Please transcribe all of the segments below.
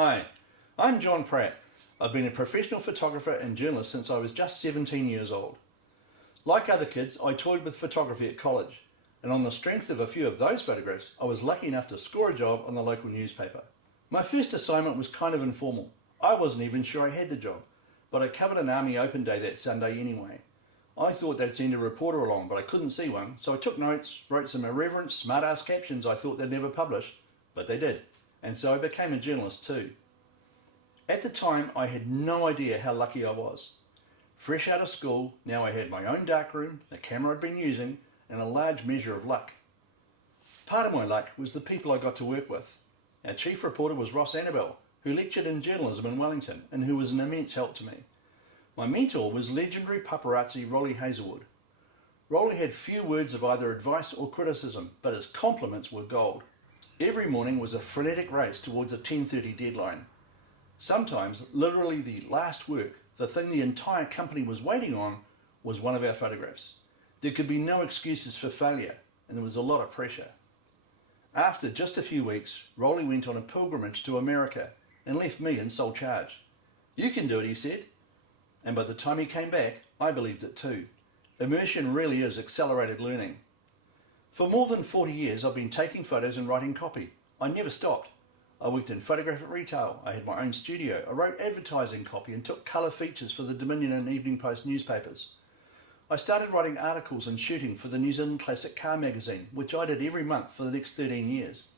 Hi, I'm John Pratt. I've been a professional photographer and journalist since I was just 17 years old. Like other kids, I toyed with photography at college, and on the strength of a few of those photographs, I was lucky enough to score a job on the local newspaper. My first assignment was kind of informal. I wasn't even sure I had the job, but I covered an Army Open Day that Sunday anyway. I thought they'd send a reporter along, but I couldn't see one, so I took notes, wrote some irreverent, smart-ass captions I thought they'd never publish, but they did, and so I became a journalist too. At the time, I had no idea how lucky I was. Fresh out of school, now I had my own darkroom, the camera I'd been using, and a large measure of luck. Part of my luck was the people I got to work with. Our chief reporter was Ross Annabelle, who lectured in journalism in Wellington, and who was an immense help to me. My mentor was legendary paparazzi Rolly Hazelwood. Rolly had few words of either advice or criticism, but his compliments were gold. Every morning was a frenetic race towards a 10:30 deadline. Sometimes, literally the last work, the thing the entire company was waiting on, was one of our photographs. There could be no excuses for failure, and there was a lot of pressure. After just a few weeks, Rolly went on a pilgrimage to America and left me in sole charge. "You can do it," he said. And by the time he came back, I believed it too. Immersion really is accelerated learning. For more than 40 years, I've been taking photos and writing copy. I never stopped. I worked in photographic retail, I had my own studio, I wrote advertising copy and took colour features for the Dominion and Evening Post newspapers. I started writing articles and shooting for the New Zealand Classic Car magazine, which I did every month for the next 13 years.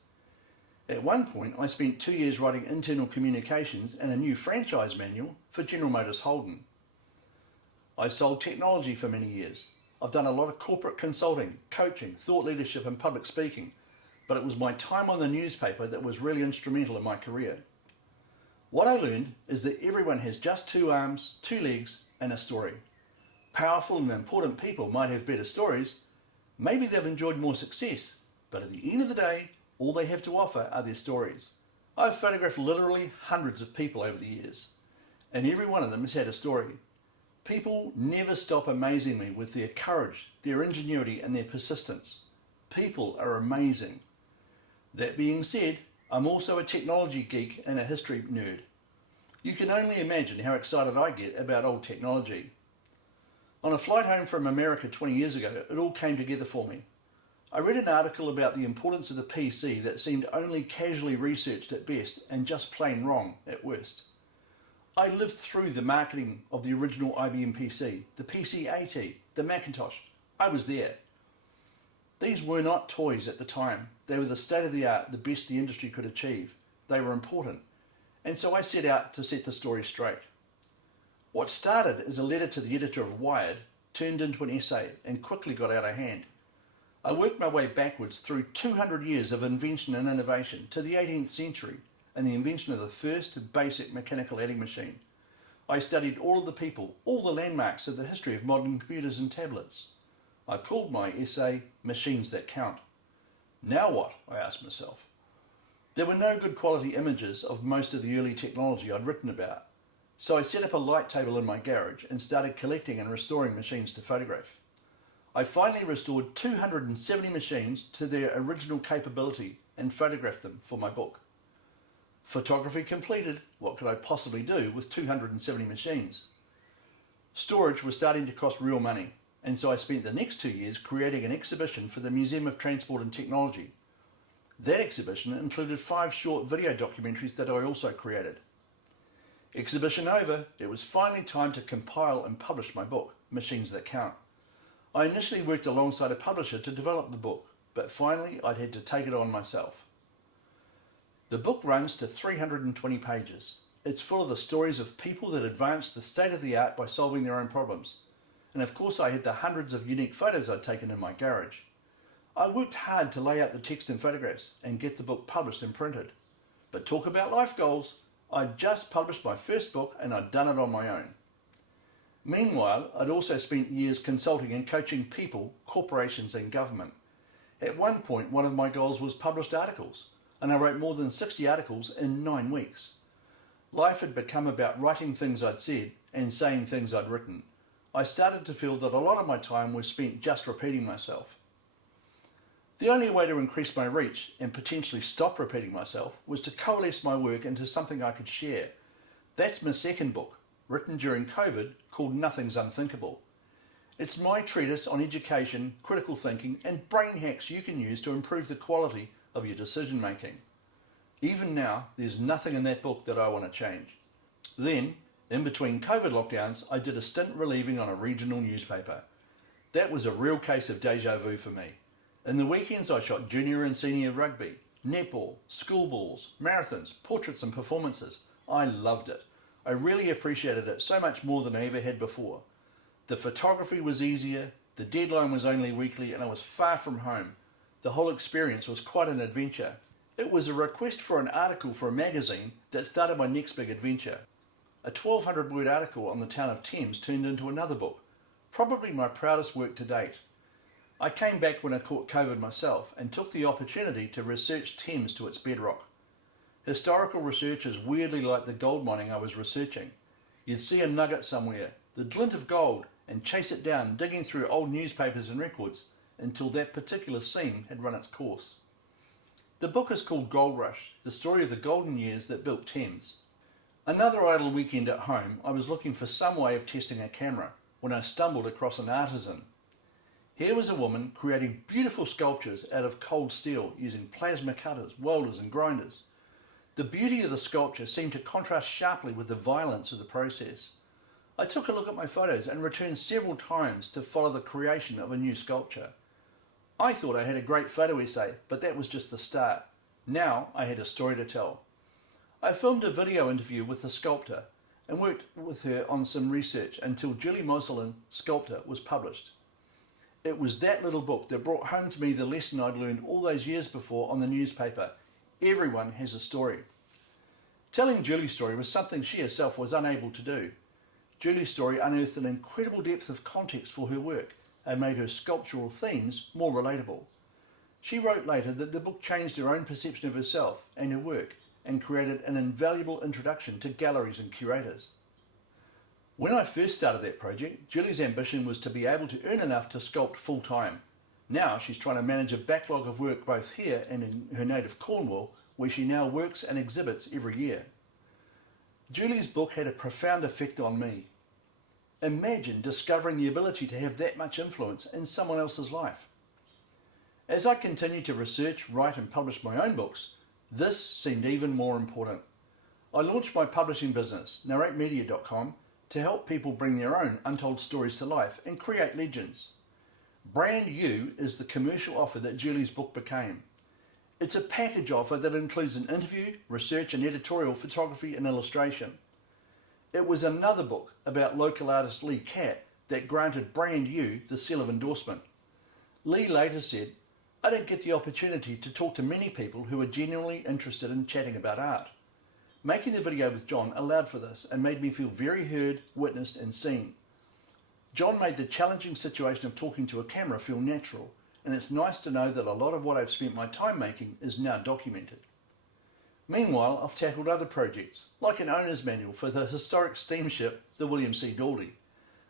At one point, I spent 2 years writing internal communications and a new franchise manual for General Motors Holden. I sold technology for many years. I've done a lot of corporate consulting, coaching, thought leadership and public speaking, but it was my time on the newspaper that was really instrumental in my career. What I learned is that everyone has just 2 arms, 2 legs and a story. Powerful and important people might have better stories. Maybe they've enjoyed more success, but at the end of the day, all they have to offer are their stories. I've photographed literally hundreds of people over the years, and every one of them has had a story. People never stop amazing me with their courage, their ingenuity and their persistence. People are amazing. That being said, I'm also a technology geek and a history nerd. You can only imagine how excited I get about old technology. On a flight home from America 20 years ago, it all came together for me. I read an article about the importance of the PC that seemed only casually researched at best and just plain wrong at worst. I lived through the marketing of the original IBM PC, the PC-80, the Macintosh. I was there. These were not toys at the time. They were the state-of-the-art, the best the industry could achieve. They were important. And so I set out to set the story straight. What started as a letter to the editor of Wired turned into an essay and quickly got out of hand. I worked my way backwards through 200 years of invention and innovation to the 18th century and the invention of the first basic mechanical adding machine. I studied all of the people, all the landmarks of the history of modern computers and tablets. I called my essay Machines That Count. Now what? I asked myself. There were no good quality images of most of the early technology I'd written about, so I set up a light table in my garage and started collecting and restoring machines to photograph. I finally restored 270 machines to their original capability and photographed them for my book. Photography completed, what could I possibly do with 270 machines? Storage was starting to cost real money, and so I spent the next 2 years creating an exhibition for the Museum of Transport and Technology. That exhibition included 5 short video documentaries that I also created. Exhibition over, it was finally time to compile and publish my book, Machines That Count. I initially worked alongside a publisher to develop the book, but finally I'd had to take it on myself. The book runs to 320 pages. It's full of the stories of people that advanced the state of the art by solving their own problems. And of course I had the hundreds of unique photos I'd taken in my garage. I worked hard to lay out the text and photographs and get the book published and printed. But talk about life goals, I'd just published my first book and I'd done it on my own. Meanwhile, I'd also spent years consulting and coaching people, corporations and government. At one point, one of my goals was published articles, and I wrote more than 60 articles in 9 weeks. Life had become about writing things I'd said and saying things I'd written. I started to feel that a lot of my time was spent just repeating myself. The only way to increase my reach and potentially stop repeating myself was to coalesce my work into something I could share. That's my second book, written during COVID, called Nothing's Unthinkable. It's my treatise on education, critical thinking, and brain hacks you can use to improve the quality of your decision making. Even now, there's nothing in that book that I want to change. Then, in between COVID lockdowns, I did a stint relieving on a regional newspaper. That was a real case of deja vu for me. In the weekends, I shot junior and senior rugby, netball, school balls, marathons, portraits and performances. I loved it. I really appreciated it so much more than I ever had before. The photography was easier, the deadline was only weekly, and I was far from home. The whole experience was quite an adventure. It was a request for an article for a magazine that started my next big adventure. A 1,200-word article on the town of Thames turned into another book, probably my proudest work to date. I came back when I caught COVID myself and took the opportunity to research Thames to its bedrock. Historical research is weirdly like the gold mining I was researching. You'd see a nugget somewhere, the glint of gold, and chase it down, digging through old newspapers and records until that particular seam had run its course. The book is called Gold Rush, the story of the golden years that built Thames. Another idle weekend at home, I was looking for some way of testing a camera when I stumbled across an artisan. Here was a woman creating beautiful sculptures out of cold steel using plasma cutters, welders and grinders. The beauty of the sculpture seemed to contrast sharply with the violence of the process. I took a look at my photos and returned several times to follow the creation of a new sculpture. I thought I had a great photo essay, but that was just the start. Now I had a story to tell. I filmed a video interview with the sculptor and worked with her on some research until Julie Moslin, Sculptor, was published. It was that little book that brought home to me the lesson I'd learned all those years before on the newspaper. Everyone has a story. Telling Julie's story was something she herself was unable to do. Julie's story unearthed an incredible depth of context for her work and made her sculptural themes more relatable. She wrote later that the book changed her own perception of herself and her work and created an invaluable introduction to galleries and curators. When I first started that project, Julie's ambition was to be able to earn enough to sculpt full-time. Now she's trying to manage a backlog of work both here and in her native Cornwall, where she now works and exhibits every year. Julie's book had a profound effect on me. Imagine discovering the ability to have that much influence in someone else's life. As I continued to research, write and publish my own books, this seemed even more important. I launched my publishing business, narratemedia.com, to help people bring their own untold stories to life and create legends. BrandYou is the commercial offer that Julie's book became. It's a package offer that includes an interview, research and editorial photography and illustration. It was another book about local artist Lee Catt that granted BrandYou the seal of endorsement. Lee later said, "I don't get the opportunity to talk to many people who are genuinely interested in chatting about art. Making the video with John allowed for this and made me feel very heard, witnessed and seen. John made the challenging situation of talking to a camera feel natural, and it's nice to know that a lot of what I've spent my time making is now documented." Meanwhile, I've tackled other projects, like an owner's manual for the historic steamship, the William C. Daldy.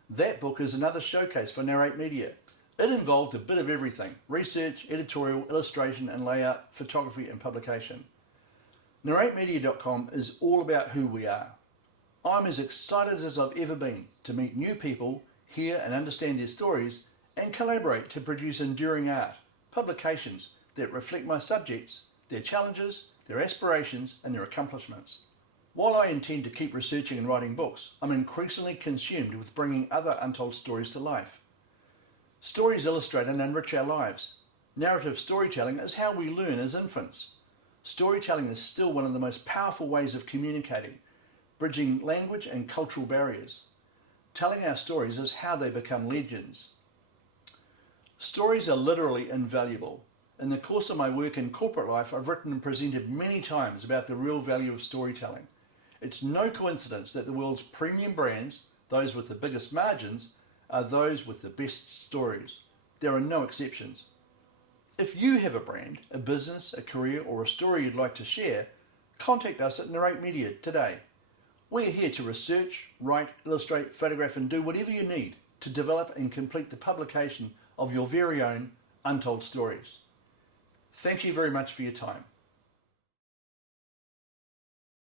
That book is another showcase for Narrate Media. It involved a bit of everything: research, editorial, illustration and layout, photography and publication. NarrateMedia.com is all about who we are. I'm as excited as I've ever been to meet new people, hear and understand their stories, and collaborate to produce enduring art, publications that reflect my subjects, their challenges, their aspirations and their accomplishments. While I intend to keep researching and writing books, I'm increasingly consumed with bringing other untold stories to life. Stories illustrate and enrich our lives. Narrative storytelling is how we learn as infants. Storytelling is still one of the most powerful ways of communicating, bridging language and cultural barriers. Telling our stories is how they become legends. Stories are literally invaluable. In the course of my work in corporate life, I've written and presented many times about the real value of storytelling. It's no coincidence that the world's premium brands, those with the biggest margins, are those with the best stories. There are no exceptions. If you have a brand, a business, a career or a story you'd like to share, contact us at Narrate Media today. We're here to research, write, illustrate, photograph and do whatever you need to develop and complete the publication of your very own untold stories. Thank you very much for your time.